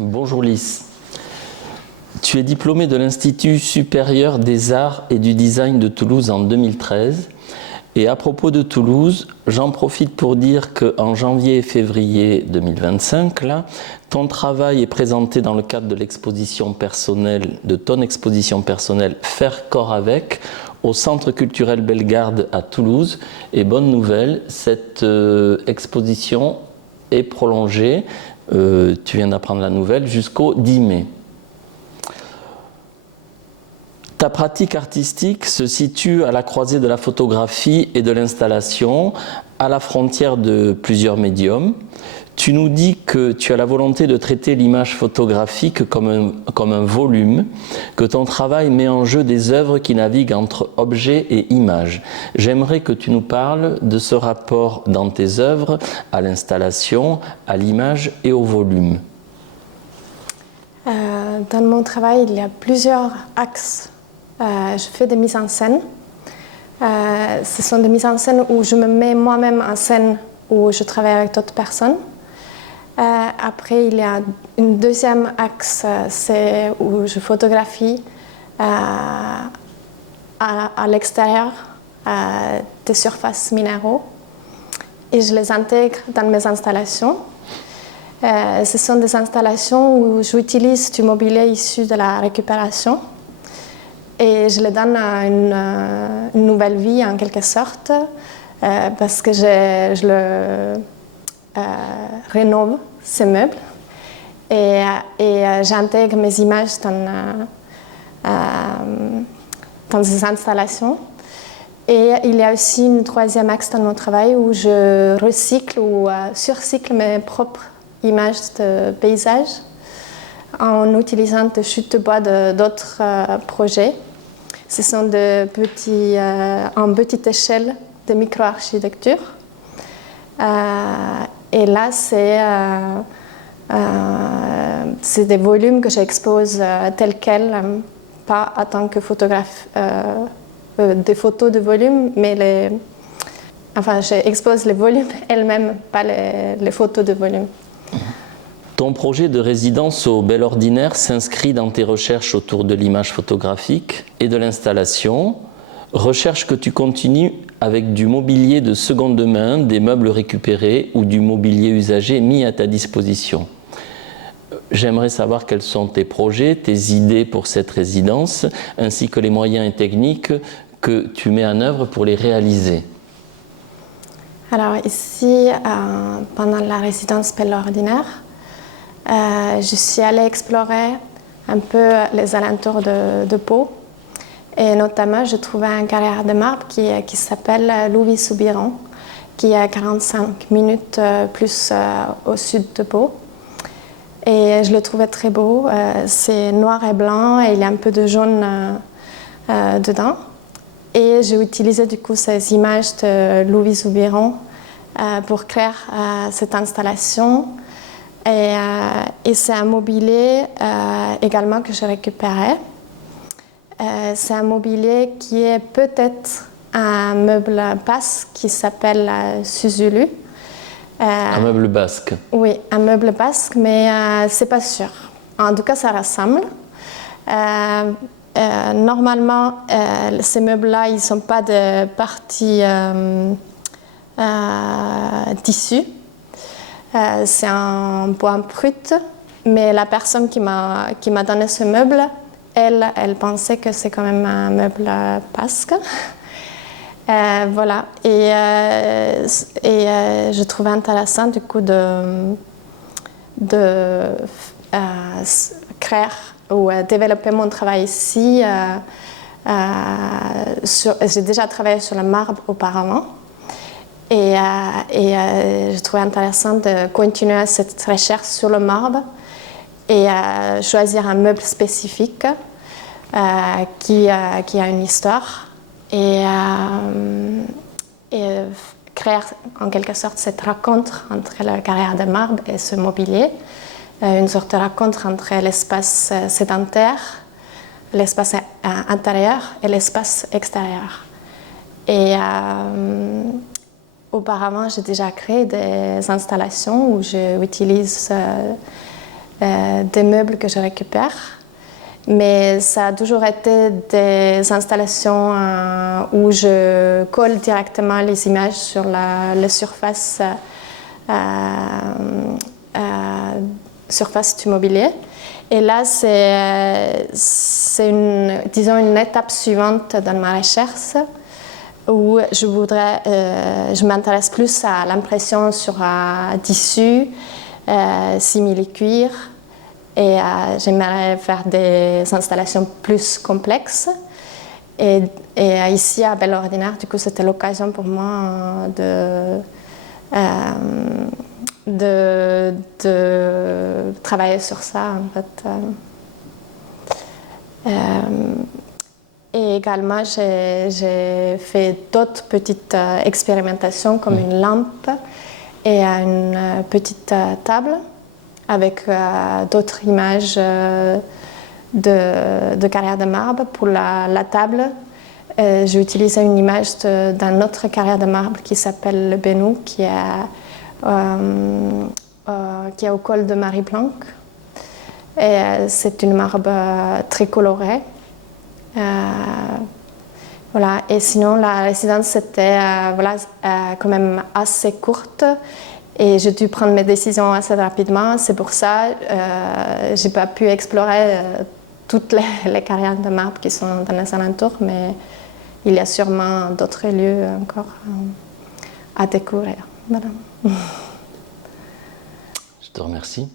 Bonjour Lys. Tu es diplômée de l'Institut supérieur des arts et du design de Toulouse en 2013. Et à propos de Toulouse, j'en profite pour dire qu'en janvier et février 2025, ton travail est présenté dans le cadre de l'exposition personnelle, de ton exposition personnelle Faire corps avec, au Centre culturel Bellegarde à Toulouse. Et bonne nouvelle, cette exposition est prolongée, tu viens d'apprendre la nouvelle, jusqu'au 10 mai. Ta pratique artistique se situe à la croisée de la photographie et de l'installation, à la frontière de plusieurs médiums. Tu nous dis que tu as la volonté de traiter l'image photographique comme un volume, que ton travail met en jeu des œuvres qui naviguent entre objet et image. J'aimerais que tu nous parles de ce rapport dans tes œuvres à l'installation, à l'image et au volume. Dans mon travail, il y a plusieurs axes. Je fais des mises en scène. Ce sont des mises en scène où je me mets moi-même en scène, où je travaille avec d'autres personnes. Après, il y a un deuxième axe, c'est où je photographie à l'extérieur des surfaces minéraux et je les intègre dans mes installations. Ce sont des installations où j'utilise du mobilier issu de la récupération. Et je les donne une nouvelle vie en quelque sorte, parce que je rénove ces meubles et j'intègre mes images dans ces installations. Et il y a aussi un troisième axe dans mon travail où je recycle ou surcycle mes propres images de paysages en utilisant des chutes de bois d'autres projets. Ce sont en petite échelle de micro-architecture. Et là, c'est des volumes que j'expose tels quels, pas en tant que photographe, des photos de volume, mais j'expose les volumes elles-mêmes, pas les photos de volume. Ton projet de résidence au Bel Ordinaire s'inscrit dans tes recherches autour de l'image photographique et de l'installation, recherche que tu continues avec du mobilier de seconde main, des meubles récupérés ou du mobilier usagé mis à ta disposition. J'aimerais savoir quels sont tes projets, tes idées pour cette résidence, ainsi que les moyens et techniques que tu mets en œuvre pour les réaliser. Alors ici, pendant la résidence Bel Ordinaire, je suis allée explorer un peu les alentours de Pau et notamment j'ai trouvé un carrière de marbre qui s'appelle Louvy-Soubiran, qui est à 45 minutes plus au sud de Pau. Et je le trouvais très beau, c'est noir et blanc et il y a un peu de jaune dedans. Et j'ai utilisé du coup ces images de Louvy-Soubiran pour créer cette installation. Et c'est un mobilier également que j'ai récupéré. C'est un mobilier qui est peut-être un meuble basque qui s'appelle Susulu. Un meuble basque? Oui, un meuble basque, mais c'est pas sûr. En tout cas, ça ressemble. Normalement, ces meubles-là, ils ne sont pas de partie tissu. C'est un bois brut, mais la personne qui m'a donné ce meuble, elle pensait que c'est quand même un meuble basque. Voilà. Et je trouvais intéressant du coup de créer ou développer mon travail ici. J'ai déjà travaillé sur le marbre auparavant. Et je trouvais intéressant de continuer cette recherche sur le marbre et choisir un meuble spécifique qui a une histoire et créer en quelque sorte cette rencontre entre la carrière de marbre et ce mobilier, une sorte de rencontre entre l'espace sédentaire, l'espace intérieur et l'espace extérieur. Et auparavant, j'ai déjà créé des installations où j'utilise des meubles que je récupère. Mais ça a toujours été des installations où je colle directement les images sur la surface du mobilier. Et là, c'est une étape suivante dans ma recherche où je m'intéresse plus à l'impression sur tissu, simili-cuir, et j'aimerais faire des installations plus complexes. Et ici, à Belle Ordinaire, du coup, c'était l'occasion pour moi de travailler sur ça, en fait. Et également, j'ai fait d'autres petites expérimentations, comme une lampe et une petite table, avec d'autres images de carrière de marbre. Pour la table, j'ai utilisé une image d'un autre carrière de marbre qui s'appelle le Bénou, qui est au col de Marie Blanc. Et c'est une marbre très colorée. Voilà. Et sinon, la résidence était quand même assez courte. Et j'ai dû prendre mes décisions assez rapidement. C'est pour ça que je n'ai pas pu explorer toutes les carrières de marbre qui sont dans les alentours, mais il y a sûrement d'autres lieux encore à découvrir. Voilà. Je te remercie.